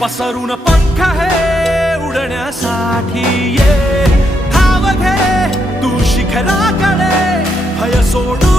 पसरून पंख हे उडण्यासाठी ये, धाव घे तू शिखराकडे, भय सोडू